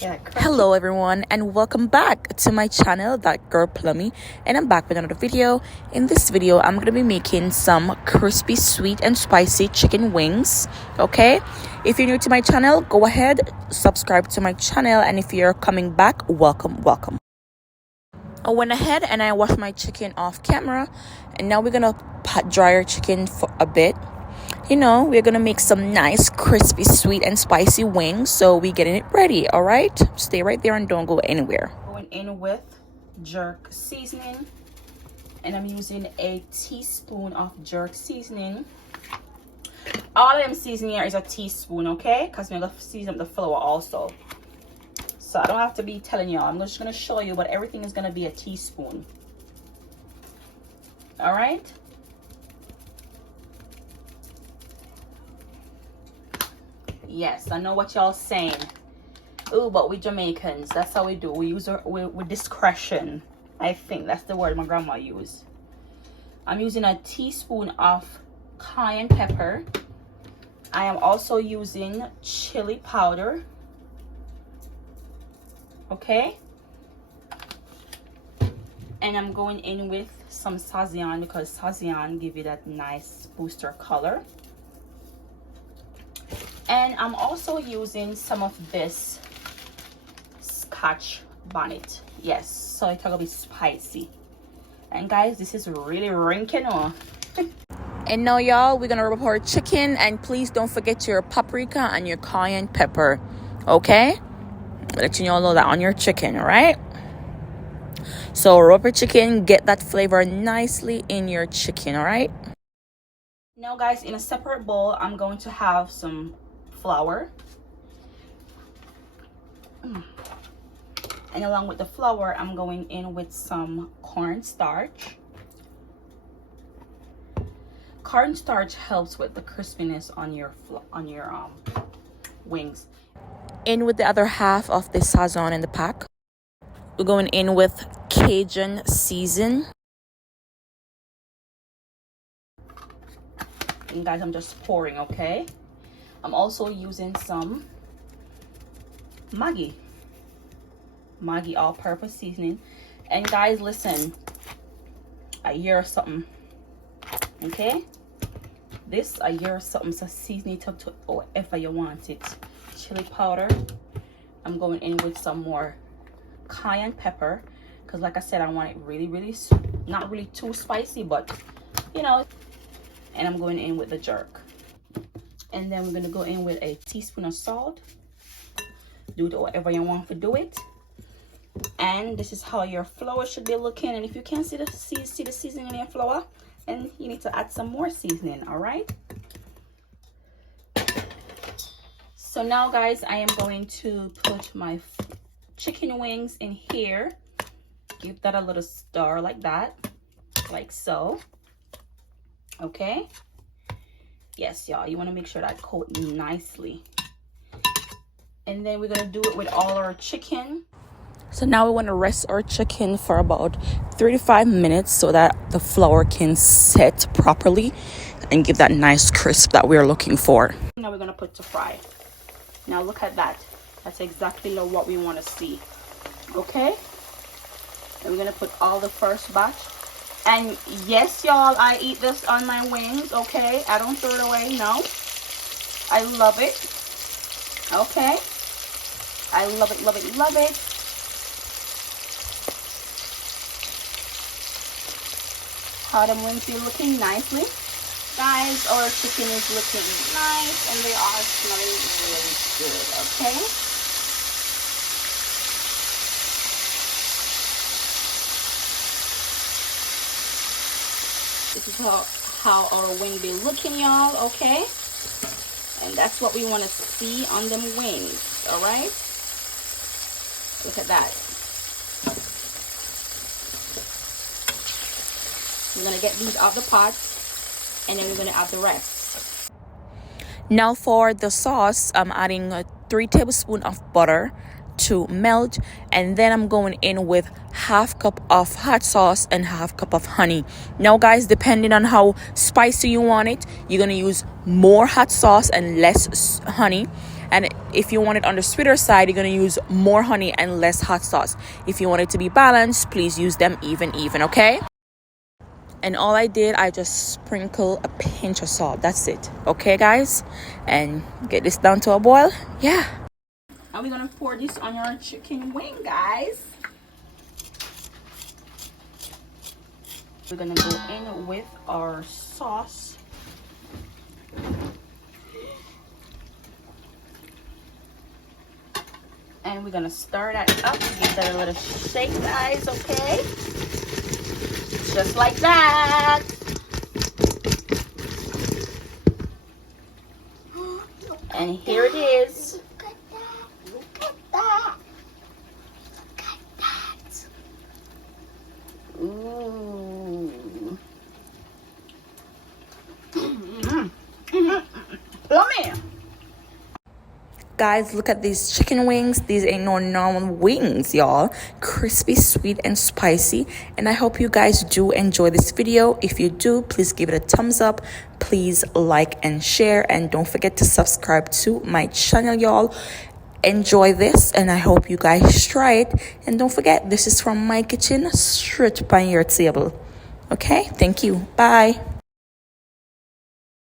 Hello everyone and welcome back to my channel, That Girl Plummy, and I'm back with another video. In this video I'm gonna be making some crispy, sweet and spicy chicken wings. Okay, if you're new to my channel, go ahead, subscribe to my channel, and if you're coming back, welcome. I went ahead and I washed my chicken off camera, and now we're gonna pat dry our chicken for a bit. We're gonna make some nice crispy, sweet and spicy wings, so we getting it ready. All right, stay right there and don't go anywhere. Going in with jerk seasoning, and I'm using a teaspoon of jerk seasoning. All of them seasoning here is a teaspoon, okay, because I'm gonna season up the flour also, so I don't have to be telling y'all. I'm just gonna show you, but everything is gonna be a teaspoon. All right, yes, I know what y'all saying. Oh, but we Jamaicans, that's how we do. We use with discretion. I think that's the word my grandma used. I'm using a teaspoon of cayenne pepper. I am also using chili powder. Okay. And I'm going in with some Sazian, because Sazian give you that nice booster color. And I'm also using some of this Scotch bonnet. Yes, so it's gonna be spicy. And guys, this is really ranking on. And now y'all, we're gonna rub up our chicken, and please don't forget your paprika and your cayenne pepper. Okay, let you all know that on your chicken. All right, so rub up your chicken, get that flavor nicely in your chicken. All right, now guys, in a separate bowl I'm going to have some flour, and along with the flour I'm going in with some cornstarch. Cornstarch helps with the crispiness on your wings. in with the other half of the Sazon in the pack. We're going in with Cajun season. And guys, I'm just pouring, okay? I'm also using some Maggi all-purpose seasoning. And guys, listen, I hear something, okay? This I hear something, so season it up to whatever you want it. Chili powder. I'm going in with some more cayenne pepper, because like I said, I want it really not really too spicy, but and I'm going in with the jerk. And then we're going to go in with a teaspoon of salt. Do it whatever you want to do it. And this is how your flour should be looking. And if you can't see the seasoning in your flour, then you need to add some more seasoning. All right, so now guys, I am going to put my chicken wings in here. Give that a little stir like that, like so. Okay, yes y'all, you want to make sure that coat nicely. And then we're going to do it with all our chicken. So now we want to rest our chicken for about 3 to 5 minutes so that the flour can set properly and give that nice crisp that we're looking for. Now we're going to put to fry. Now look at that. That's exactly what we want to see. Okay, and we're going to put all the first batch. And yes y'all, I eat this on my wings. Okay, I don't throw it away. No, I love it. Okay, I love it. How them wings be looking nicely. Guys, our chicken is looking nice and they are smelling really good. Okay, this is how our wing be looking, y'all. Okay, and that's what we want to see on them wings. All right, look at that. We're gonna get these out the pot, and then we're gonna add the rest. Now for the sauce, I'm adding 3 tablespoons of butter to melt, and then I'm going in with half cup of hot sauce and half cup of honey. Now guys, depending on how spicy you want it, you're gonna use more hot sauce and less honey. And if you want it on the sweeter side, you're going to use more honey and less hot sauce. If you want it to be balanced, please use them even, okay? And all I did, I just sprinkle a pinch of salt. That's it. Okay, guys? And get this down to a boil. Yeah. And we're gonna pour this on your chicken wing, guys. We're gonna go in with our sauce. And we're gonna stir that up. Give that a little shake, guys, okay? Just like that. And here it is. Look at that. Look at that. Look at that. Ooh. Plummy. Guys, look at these chicken wings. These ain't no normal wings, y'all. Crispy, sweet, and spicy. And I hope you guys do enjoy this video. If you do, please give it a thumbs up. Please like and share. And don't forget to subscribe to my channel, y'all. Enjoy this, and I hope you guys try it. And don't forget, this is from my kitchen, straight by your table. Okay? Thank you. Bye.